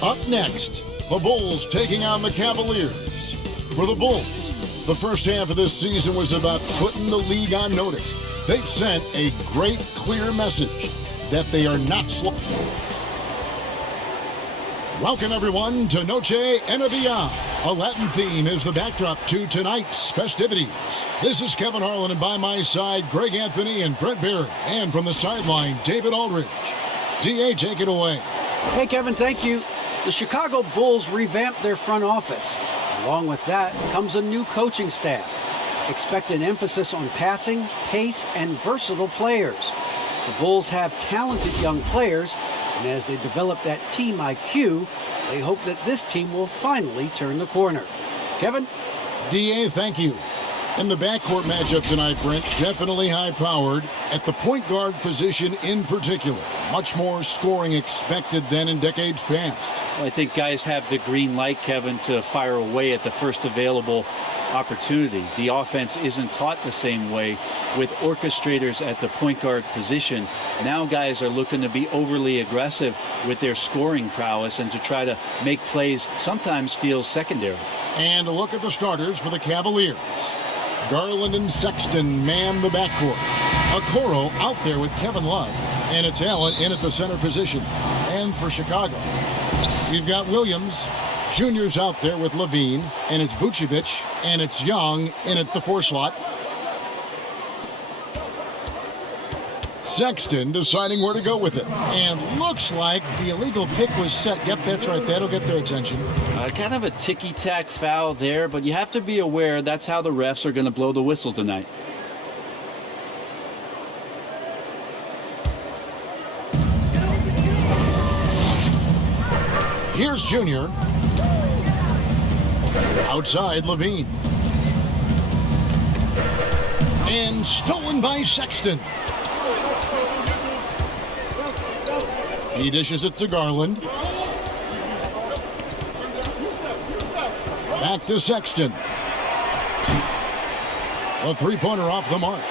Up next, the Bulls taking on the Cavaliers. For the Bulls, the first half of this season was about putting the league on notice. They've sent a great, clear message that they are not slow. Welcome, everyone, to Noche NBA. A Latin theme is the backdrop to tonight's festivities. This is Kevin Harlan, and by my side, Greg Anthony and Brent Barry. And from the sideline, David Aldridge. D.A., take it away. Hey, Kevin, thank you. The Chicago Bulls revamped their front office. Along with that comes a new coaching staff. Expect an emphasis on passing, pace, and versatile players. The Bulls have talented young players, and as they develop that team IQ, they hope that this team will finally turn the corner. Kevin? D.A., thank you. In the backcourt matchup tonight, Brent, definitely high-powered. At the point guard position in particular, much more scoring expected than in decades past. Well, I think guys have the green light, Kevin, to fire away at the first available opportunity. The offense isn't taught the same way with orchestrators at the point guard position. Now guys are looking to be overly aggressive with their scoring prowess and to try to make plays sometimes feels secondary. And a look at the starters for the Cavaliers. Garland and Sexton man the backcourt. Okoro out there with Kevin Love. And it's Allen in at the center position. And for Chicago, we've got Williams. Junior's out there with Levine, and it's Vucevic, and it's Young in at the 4 slot. Sexton deciding where to go with it. And looks like the illegal pick was set. Yep, that's right. That'll get their attention. Kind of a ticky-tack foul there, but you have to be aware that's how the refs are going to blow the whistle tonight. Here's Junior. Outside, Levine. And stolen by Sexton. He dishes it to Garland. Back to Sexton. A three-pointer off the mark.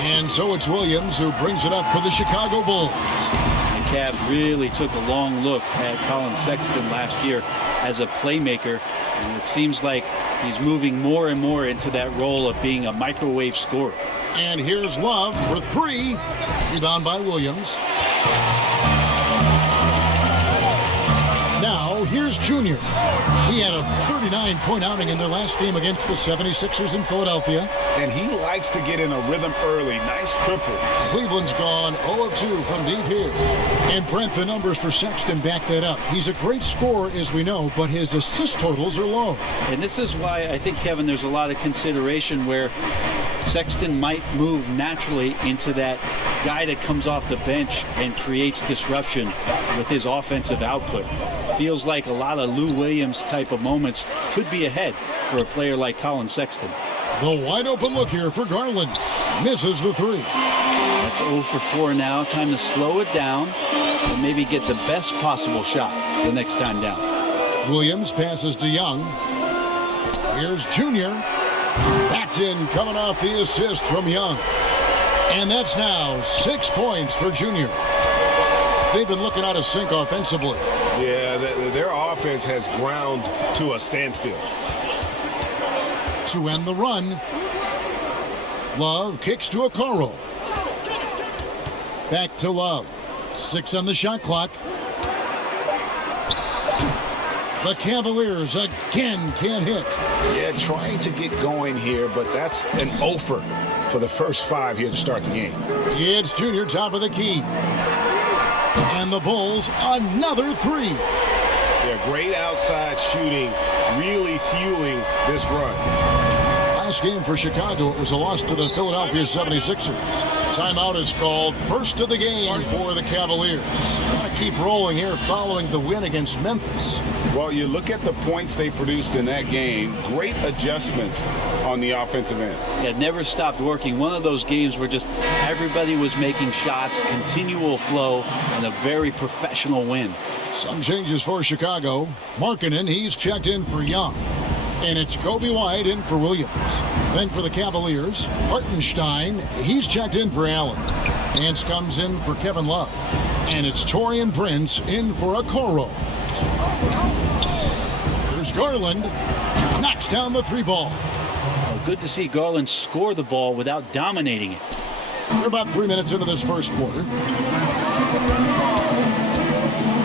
And so it's Williams who brings it up for the Chicago Bulls. The Cavs really took a long look at Colin Sexton last year as a playmaker. And it seems like he's moving more and more into that role of being a microwave scorer. And here's Love for 3. Rebound by Williams. Now, here's Junior. He had a 39-point outing in their last game against the 76ers in Philadelphia. And he likes to get in a rhythm early. Nice triple. Cleveland's gone 0 of 2 from deep here. And Brent, the numbers for Sexton back that up. He's a great scorer, as we know, but his assist totals are low. And this is why I think, Kevin, there's a lot of consideration where Sexton might move naturally into that guy that comes off the bench and creates disruption with his offensive output. Feels like a lot of Lou Williams type of moments could be ahead for a player like Colin Sexton. The wide open look here for Garland. Misses the 3. That's 0 for 4 now. Time to slow it down and maybe get the best possible shot the next time down. Williams passes to Young. Here's Junior. That's in, coming off the assist from Young. And that's now 6 points for Junior. They've been looking out of sync offensively. Yeah, their offense has ground to a standstill. To end the run, Love kicks to Okoro. Back to Love. 6 on the shot clock. The Cavaliers again can't hit. Yeah, trying to get going here, but that's an offer for the first 5 here to start the game. It's Junior, top of the key. And the Bulls, another 3. Yeah, great outside shooting, really fueling this run. Last game for Chicago, it was a loss to the Philadelphia 76ers. Timeout is called. First of the game for the Cavaliers. Gotta keep rolling here following the win against Memphis. Well, you look at the points they produced in that game, great adjustments on the offensive end. Yeah, never stopped working. One of those games where just everybody was making shots, continual flow, and a very professional win. Some changes for Chicago. Markkanen, he's checked in for Young. And it's Kobe White in for Williams. Then for the Cavaliers, Hartenstein, he's checked in for Allen. Nance comes in for Kevin Love. And it's Taurean Prince in for Okoro. Here's Garland. Knocks down the three ball. Well, good to see Garland score the ball without dominating it. We're about 3 minutes into this first quarter.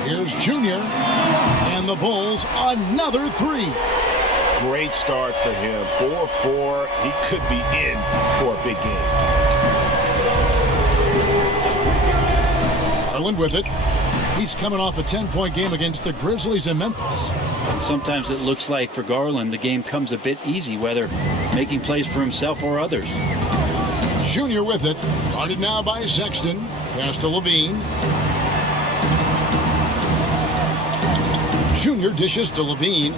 Here's Junior. And the Bulls, another three. Great start for him. 4-4. He could be in for a big game. Garland with it. He's coming off a 10-point game against the Grizzlies in Memphis. And sometimes it looks like for Garland the game comes a bit easy, whether making plays for himself or others. Junior with it. Guarded now by Sexton. Pass to Levine. Junior dishes to Levine.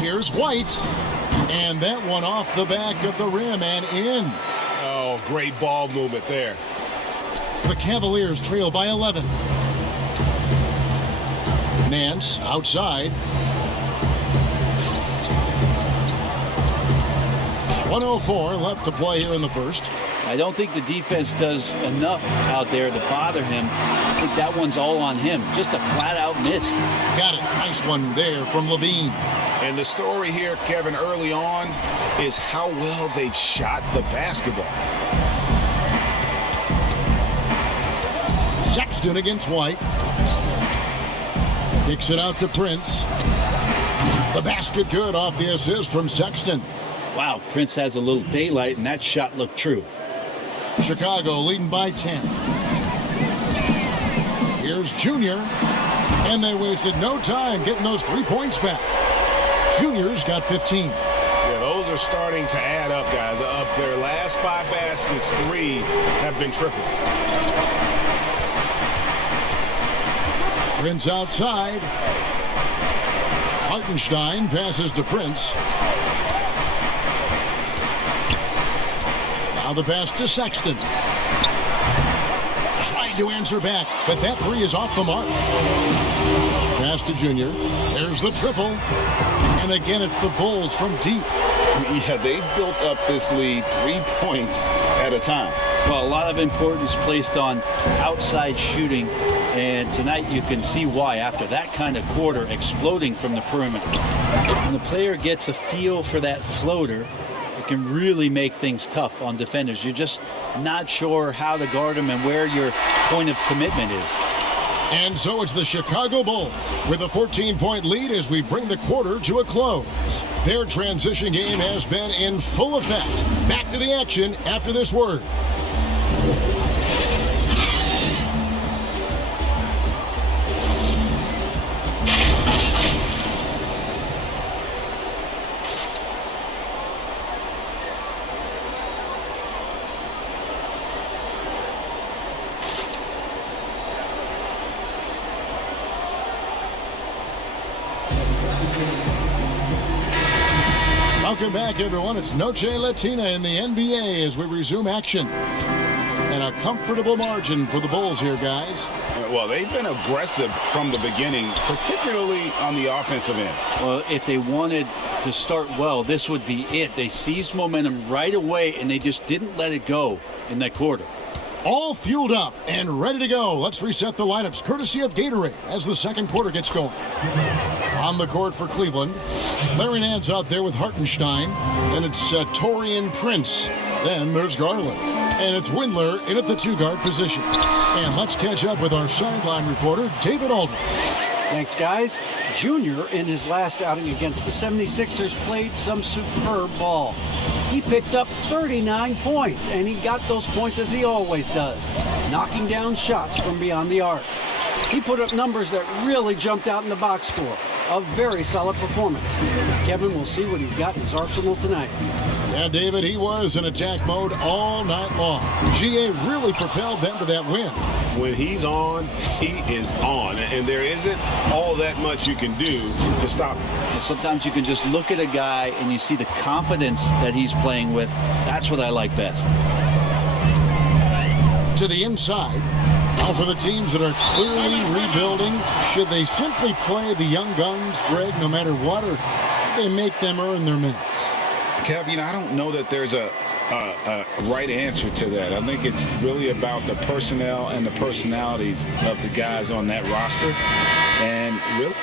Here's White. And that one off the back of the rim and in. Oh, great ball movement there. The Cavaliers trail by 11. Nance outside. 1:04 left to play here in the first. I don't think the defense does enough out there to bother him. I think that one's all on him. Just a flat-out miss. Got it. Nice one there from Levine. And the story here, Kevin, early on is how well they've shot the basketball. Sexton against White. Kicks it out to Prince. The basket good off the assist from Sexton. Wow, Prince has a little daylight, and that shot looked true. Chicago leading by 10. Here's Junior. And they wasted no time getting those 3 points back. Junior's got 15. Yeah, those are starting to add up, guys. Up their last 5 baskets, 3 have been tripled. Prince outside. Hartenstein passes to Prince. Now the pass to Sexton. Trying to answer back, but that three is off the mark. Pass to Junior. There's the triple. And again, it's the Bulls from deep. Yeah, they've built up this lead 3 points at a time. Well, a lot of importance placed on outside shooting, and tonight you can see why after that kind of quarter exploding from the perimeter. When the player gets a feel for that floater, it can really make things tough on defenders. You're just not sure how to guard them and where your point of commitment is. And so it's the Chicago Bulls with a 14-point lead as we bring the quarter to a close. Their transition game has been in full effect. Back to the action after this word. Welcome back, everyone. It's Noche Latina in the NBA as we resume action. And a comfortable margin for the Bulls here, guys. Well, they've been aggressive from the beginning, particularly on the offensive end. Well, if they wanted to start well, this would be it. They seized momentum right away, and they just didn't let it go in that quarter. All fueled up and ready to go. Let's reset the lineups, courtesy of Gatorade, as the second quarter gets going. On the court for Cleveland, Larry Nance out there with Hartenstein. Then it's Taurean Prince. Then there's Garland. And it's Windler in at the two-guard position. And let's catch up with our sideline reporter, David Aldridge. Thanks, guys. Junior, in his last outing against the 76ers, played some superb ball. He picked up 39 points, and he got those points as he always does, knocking down shots from beyond the arc. He put up numbers that really jumped out in the box score. A very solid performance. Kevin will see what he's got in his arsenal tonight. Yeah, David, he was in attack mode all night long. GA really propelled them to that win. When he's on, he is on. And there isn't all that much you can do to stop him. And sometimes you can just look at a guy and you see the confidence that he's playing with. That's what I like best. To the inside. Now for the teams that are clearly rebuilding, should they simply play the young guns, Greg, no matter what, or should they make them earn their minutes? Kev, I don't know that there's a right answer to that. I think it's really about the personnel and the personalities of the guys on that roster. And really.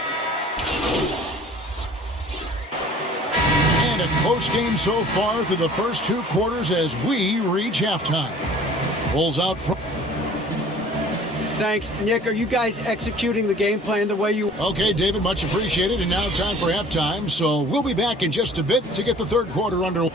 And a close game so far through the first 2 quarters as we reach halftime. Bulls out front. Thanks, Nick. Are you guys executing the game plan the way you... Okay, David, much appreciated. And now time for halftime. So we'll be back in just a bit to get the third quarter underway.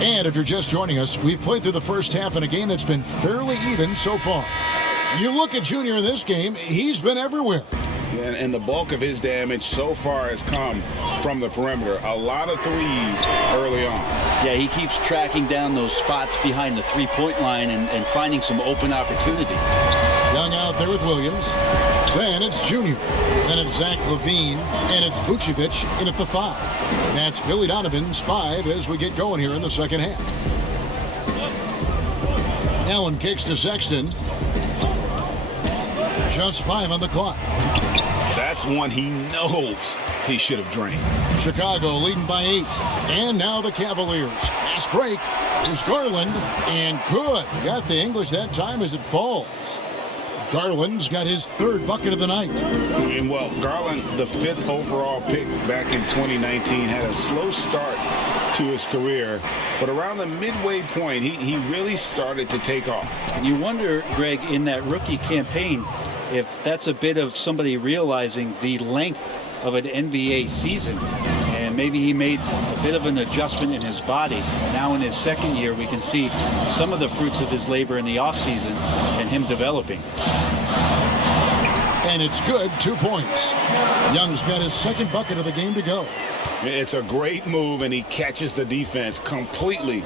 And if you're just joining us, we've played through the first half in a game that's been fairly even so far. You look at Junior in this game, he's been everywhere. And the bulk of his damage so far has come from the perimeter. A lot of threes early on. Yeah, he keeps tracking down those spots behind the three-point line and finding some open opportunities. Young out there with Williams. Then it's Junior. Then it's Zach LaVine. And it's Vucevic in at the 5. That's Billy Donovan's 5 as we get going here in the second half. Allen kicks to Sexton. Just 5 on the clock. That's one he knows he should have drained. Chicago leading by 8. And now the Cavaliers. Fast break. Here's Garland. And good. Got the English that time as it falls. Garland's got his 3rd bucket of the night. And well, Garland, the 5th overall pick back in 2019, had a slow start to his career. But around the midway point, he really started to take off. You wonder, Greg, in that rookie campaign, if that's a bit of somebody realizing the length of an NBA season. And maybe he made a bit of an adjustment in his body. Now in his 2nd year, we can see some of the fruits of his labor in the offseason and him developing. And it's good, 2 points. Young's got his 2nd bucket of the game to go. It's a great move, and he catches the defense completely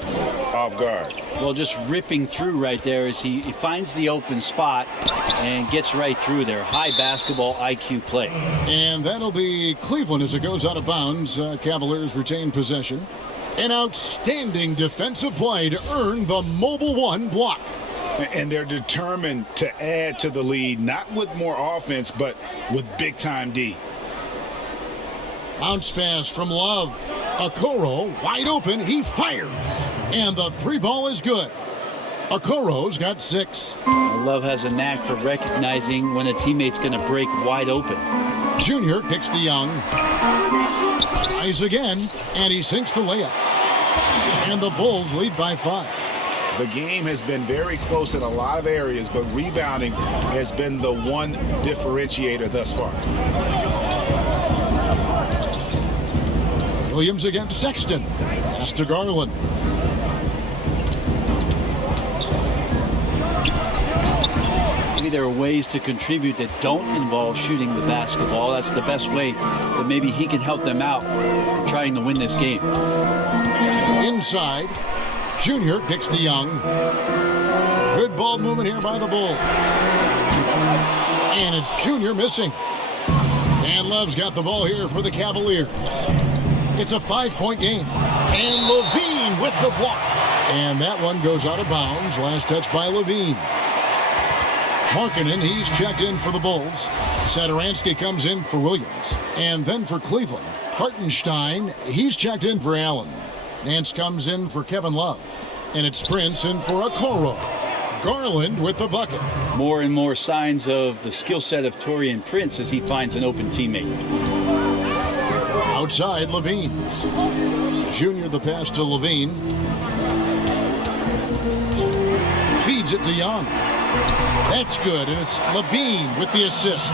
off guard. Well, just ripping through right there as he finds the open spot and gets right through there. High basketball IQ play. And that'll be Cleveland as it goes out of bounds. Cavaliers retain possession. An outstanding defensive play to earn the Mobile One block. And they're determined to add to the lead, not with more offense, but with big-time D. Bounce pass from Love. Okoro wide open. He fires. And the 3 ball is good. Okoro's got 6. Love has a knack for recognizing when a teammate's going to break wide open. Junior kicks to Young. Tries again. And he sinks the layup. And the Bulls lead by 5. The game has been very close in a lot of areas, but rebounding has been the one differentiator thus far. Williams against Sexton. Pass to Garland. Maybe there are ways to contribute that don't involve shooting the basketball. That's the best way that maybe he can help them out trying to win this game. Inside. Junior kicks to Young. Good ball movement here by the Bulls. And it's Junior missing. And Love's got the ball here for the Cavaliers. It's a 5-point game. And LaVine with the block. And that one goes out of bounds. Last touch by LaVine. Markkanen, he's checked in for the Bulls. Satoransky comes in for Williams. And then for Cleveland, Hartenstein, he's checked in for Allen. Nance comes in for Kevin Love. And it's Prince in for Okoro. Garland with the bucket. More and more signs of the skill set of Taurean Prince as he finds an open teammate. Outside, LaVine. Junior the pass to LaVine. Feeds it to Young. That's good, and it's LaVine with the assist.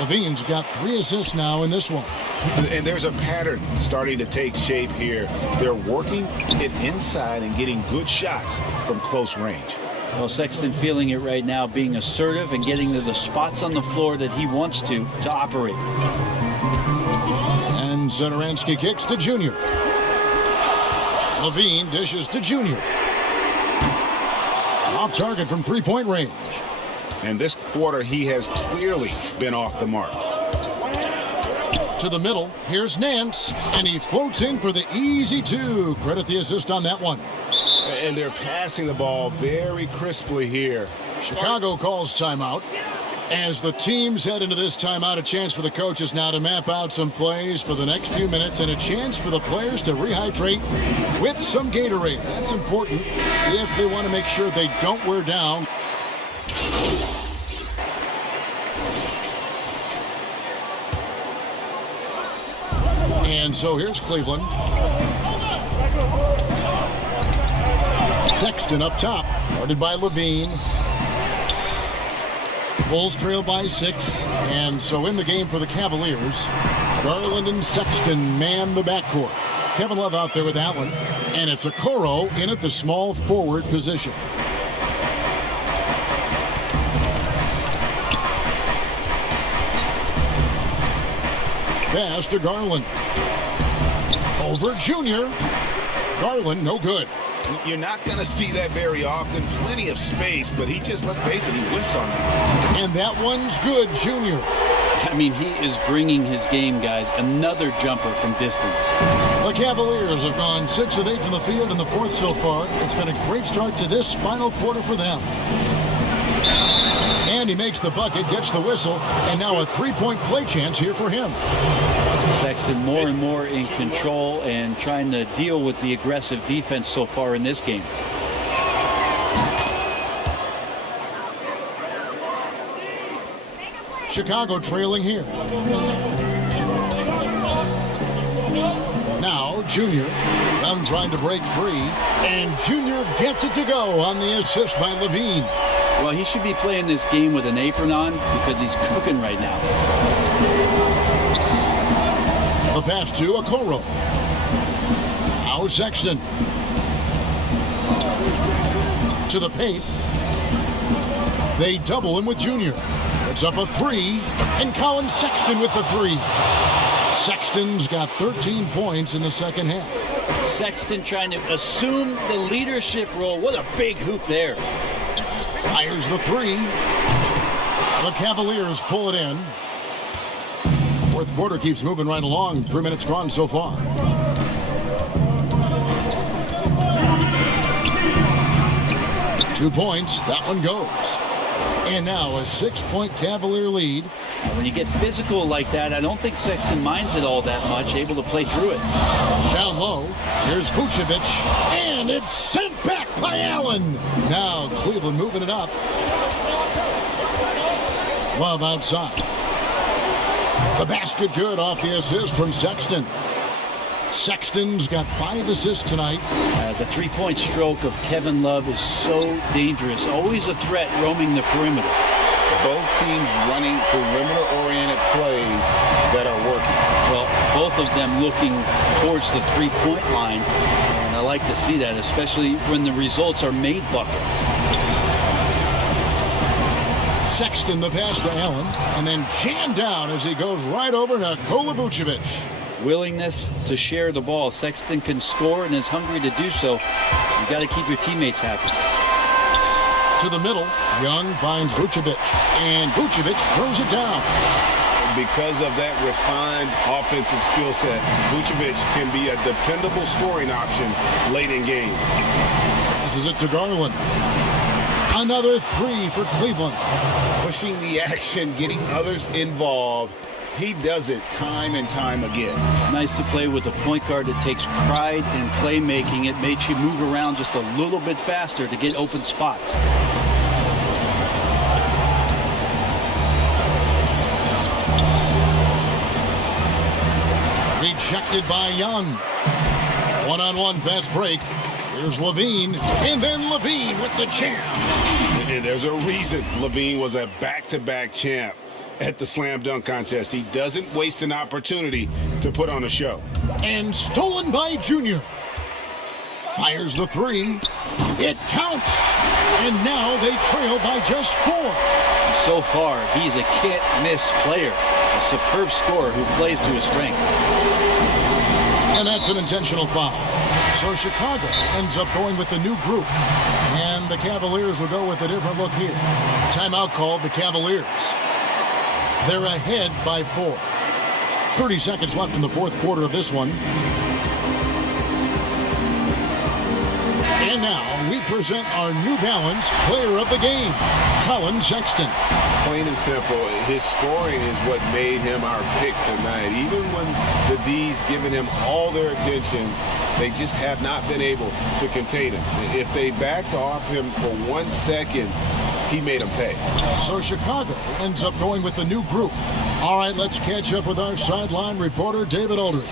LaVine's got 3 assists now in this one. And there's a pattern starting to take shape here. They're working it inside and getting good shots from close range. Well, Sexton feeling it right now, being assertive and getting to the spots on the floor that he wants to operate. And Satoransky kicks to Junior. LaVine dishes to Junior. Off target from 3-point range. And this quarter, he has clearly been off the mark. To the middle, here's Nance, and he floats in for the easy 2. Credit the assist on that one. And they're passing the ball very crisply here. Chicago calls timeout. As the teams head into this timeout, a chance for the coaches now to map out some plays for the next few minutes and a chance for the players to rehydrate with some Gatorade. That's important if they want to make sure they don't wear down. And so here's Cleveland. Sexton up top, guarded by Levine. Bulls trail by 6, and so in the game for the Cavaliers, Garland and Sexton man the backcourt. Kevin Love out there with Allen, and it's Okoro in at the small forward position. Pass to Garland. Over Junior. Garland, no good. You're not going to see that very often. Plenty of space, but he just, let's face it, he whiffs on that. And that one's good, Junior. I mean, he is bringing his game, guys. Another jumper from distance. The Cavaliers have gone 6 of 8 from the field in the fourth so far. It's been a great start to this final quarter for them. And he makes the bucket, gets the whistle, and now a three-point play chance here for him. Sexton more and more in control and trying to deal with the aggressive defense so far in this game. Chicago trailing here. Now Junior. Young trying to break free, and Junior gets it to go on the assist by Levine. Well, he should be playing this game with an apron on because he's cooking right now. The pass to Okoro. Now Sexton. To the paint. They double him with Junior. It's up a 3, and Colin Sexton with the 3. Sexton's got 13 points in the second half. Sexton trying to assume the leadership role. What a big hoop there. Fires the 3. The Cavaliers pull it in. Fourth quarter keeps moving right along. 3 minutes gone so far. Two points. That one goes. And now a 6-point Cavalier lead. When you get physical like that, I don't think Sexton minds it all that much, able to play through it. Down low, here's Vucevic, and it's sent back by Allen. Now Cleveland moving it up. Love outside. The basket good off the assist from Sexton. Sexton's got 5 assists tonight. The three-point stroke of Kevin Love is so dangerous. Always a threat roaming the perimeter. Both teams running perimeter-oriented plays that are working. Well, both of them looking towards the three-point line. And I like to see that, especially when the results are made buckets. Sexton the pass to Allen, and then jammed down as he goes right over to Nikola Vucevic. Willingness to share the ball. Sexton can score and is hungry to do so. You got to keep your teammates happy. To the middle, Young finds Vucevic, and Vucevic throws it down. Because of that refined offensive skill set, Vucevic can be a dependable scoring option late in game. Passes it to Garland. Another 3 for Cleveland. Pushing the action, getting others involved. He does it time and time again. Nice to play with a point guard that takes pride in playmaking. It makes you move around just a little bit faster to get open spots. Rejected by Young. One-on-one fast break. Here's Levine, and then Levine with the jam. And there's a reason Levine was a back-to-back champ at the slam dunk contest. He doesn't waste an opportunity to put on a show. And stolen by Junior. Fires the 3. It counts. And now they trail by just 4. So far, he's a can't-miss player. A superb scorer who plays to his strength. And that's an intentional foul. So Chicago ends up going with the new group. And the Cavaliers will go with a different look here. Timeout called the Cavaliers. They're ahead by 4. 30 seconds left in the fourth quarter of this one. And now we present our New Balance Player of the Game, Colin Sexton. Plain and simple, his scoring is what made him our pick tonight. Even when the D's giving him all their attention, they just have not been able to contain him. If they backed off him for 1 second, he made them pay. So Chicago ends up going with the new group. All right, let's catch up with our sideline reporter, David Aldridge.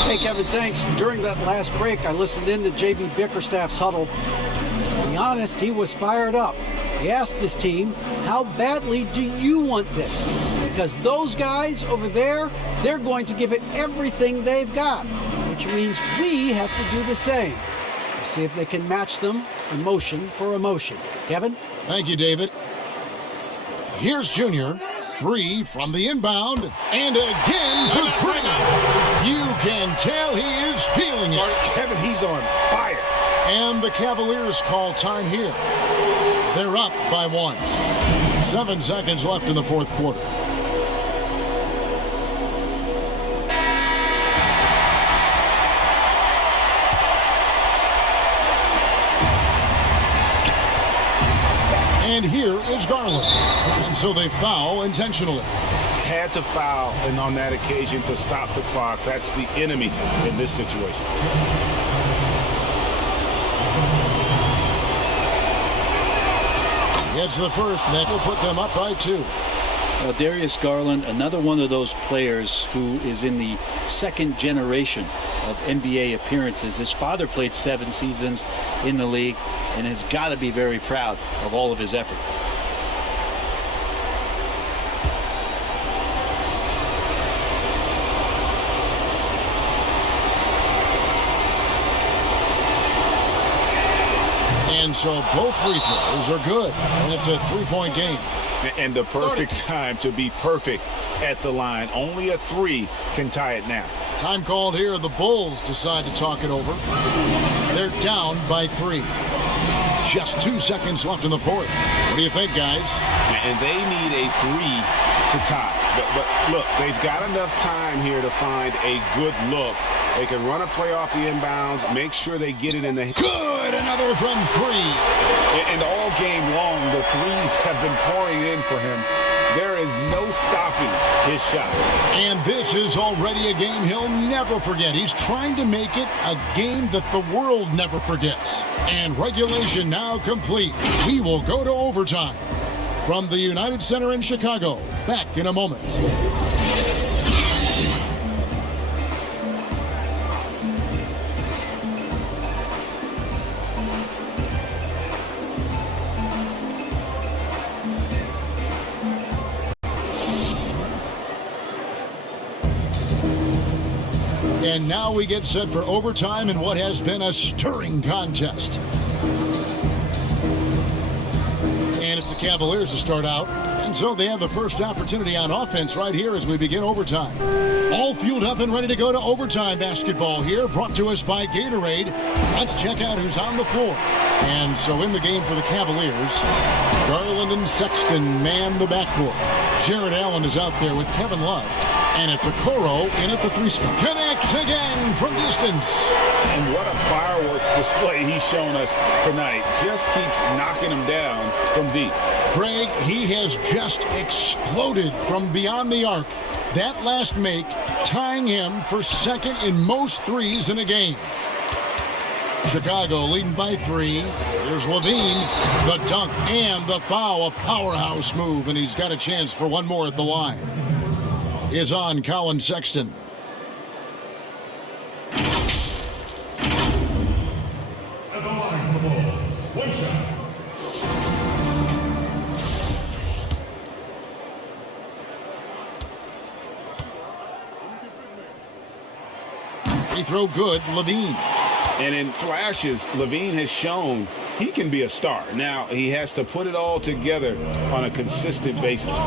Hey, Kevin, thanks. During that last break, I listened in to J.B. Bickerstaff's huddle. To be honest, he was fired up. He asked his team, how badly do you want this? Because those guys over there, they're going to give it everything they've got, which means we have to do the same. We'll see if they can match them emotion for emotion. Kevin? Thank you, David. Here's Junior. 3 from the inbound, and again for 3. You can tell he is feeling it. Kevin, he's on fire. And the Cavaliers call time here. They're up by 1. 7 seconds left in the fourth quarter. And here is Garland. And so they foul intentionally. Had to foul, and on that occasion to stop the clock. That's the enemy in this situation. Gets the first, and that will put them up by 2. Well, Darius Garland, another one of those players who is in the second generation of NBA appearances. His father played 7 seasons in the league and has got to be very proud of all of his effort. And so both free throws are good, and it's a 3-point game. And the perfect time to be perfect at the line. Only a 3 can tie it now. Time called here. The Bulls decide to talk it over. They're down by 3. Just 2 seconds left in the fourth. What do you think, guys? And they need a 3 to tie. But look, they've got enough time here to find a good look. They can run a play off the inbounds, make sure they get it in the... Good! Another from 3. And all game long, the threes have been pouring in for him. There is no stopping his shots. And this is already a game he'll never forget. He's trying to make it a game that the world never forgets. And regulation now complete. We will go to overtime. From the United Center in Chicago, back in a moment. And now we get set for overtime in what has been a stirring contest. And it's the Cavaliers to start out. And so they have the first opportunity on offense right here as we begin overtime. All fueled up and ready to go to overtime basketball here, brought to us by Gatorade. Let's check out who's on the floor. And so in the game for the Cavaliers, Garland and Sexton man the backcourt. Jared Allen is out there with Kevin Love. And it's Okoro in at the 3 spot. Connects again from distance. And what a fireworks display he's shown us tonight. Just keeps knocking him down from deep. Craig, he has just exploded from beyond the arc. That last make tying him for second in most threes in a game. Chicago leading by 3. Here's Levine, the dunk and the foul. A powerhouse move, and he's got a chance for one more at the line. Is on Colin Sexton. At the line for the Bulls, 1 shot. Free throw good, Levine. And in flashes, Levine has shown he can be a star. Now, he has to put it all together on a consistent basis.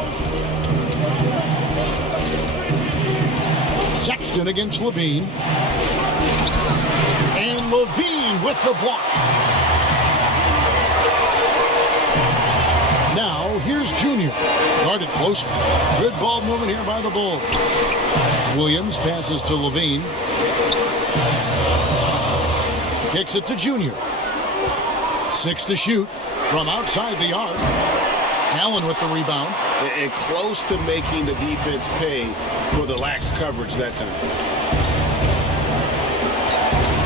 Sexton against Levine. And Levine with the block. Now, here's Junior. Guarded closely. Good ball movement here by the Bulls. Williams passes to Levine. Kicks it to Junior. 6 to shoot from outside the arc. Allen with the rebound. And close to making the defense pay for the lax coverage that time.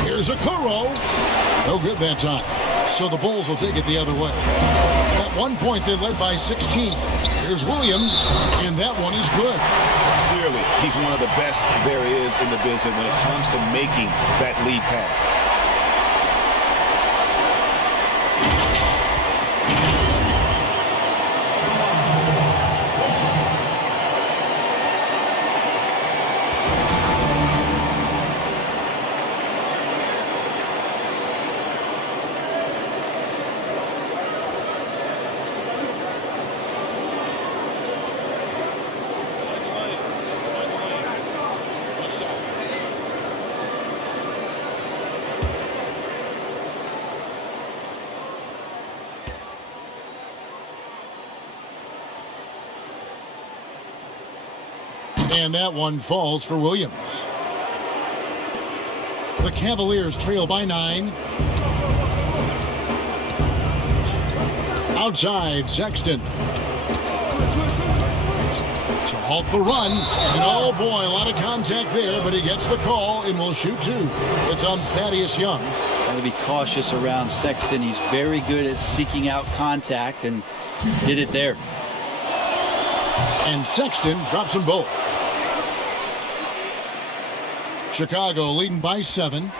Here's Okoro. No good that time. So the Bulls will take it the other way. At one point, they led by 16. Here's Williams, and that one is good. Clearly, he's one of the best there is in the business when it comes to making that lead pass. And that one falls for Williams. The Cavaliers trail by 9. Outside, Sexton. To halt the run. And oh boy, a lot of contact there, but he gets the call and will shoot 2. It's on Thaddeus Young. Got to be cautious around Sexton. He's very good at seeking out contact and did it there. And Sexton drops them both. Chicago leading by 7.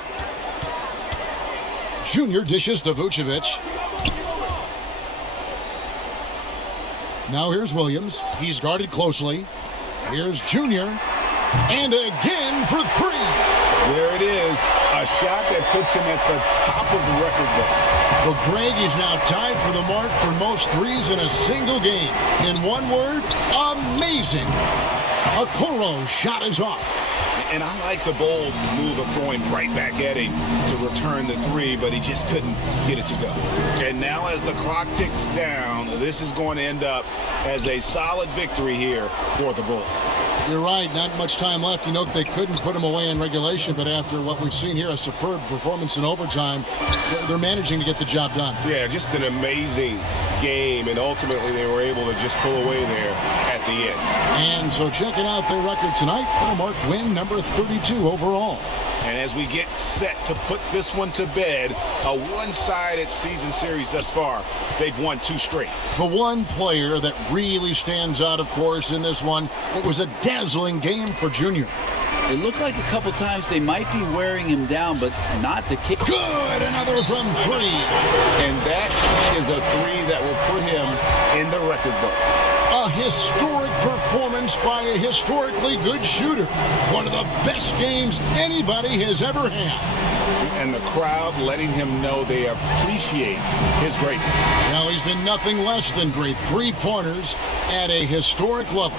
Junior dishes to Vucevic. Now here's Williams. He's guarded closely. Here's Junior. And again for 3. There it is. A shot that puts him at the top of the record book. Well, Greg is now tied for the mark for most threes in a single game. In one word, amazing. Okoro's shot is off. And I like the bold move of going right back at him to return the 3, but he just couldn't get it to go. And now as the clock ticks down, this is going to end up as a solid victory here for the Bulls. You're right, not much time left. You know, they couldn't put him away in regulation, but after what we've seen here, a superb performance in overtime, they're managing to get the job done. Yeah, just an amazing game, and ultimately they were able to just pull away there at the end. And so checking out their record tonight, mark win number 32 overall. And as we get set to put this one to bed, a one-sided season series thus far, they've won 2 straight. The one player that really stands out, of course, in this one, it was a dazzling game for Junior. It looked like a couple times they might be wearing him down, but not the case. Good, another from 3. And that is a 3 that will put him in the record books. A historic performance by a historically good shooter. One of the best games anybody has ever had. And the crowd letting him know they appreciate his greatness. Now he's been nothing less than great. 3-pointers at a historic level.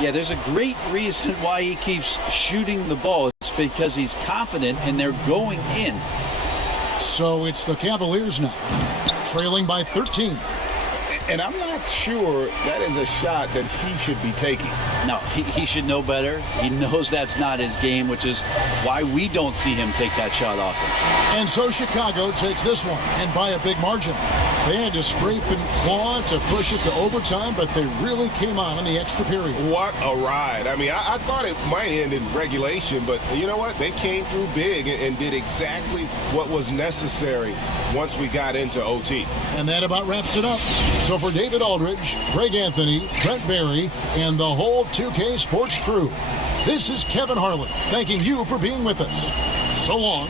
Yeah, there's a great reason why he keeps shooting the ball. It's because he's confident and they're going in. So it's the Cavaliers now, trailing by 13. And I'm not sure that is a shot that he should be taking. No, he should know better. He knows that's not his game, which is why we don't see him take that shot often. And so Chicago takes this one, and by a big margin. They had to scrape and claw to push it to overtime, but they really came on in the extra period. What a ride. I mean, I thought it might end in regulation, but you know what? They came through big and did exactly what was necessary once we got into OT. And that about wraps it up. So for David Aldridge, Greg Anthony, Brent Barry, and the whole 2K Sports crew, this is Kevin Harlan thanking you for being with us. So long.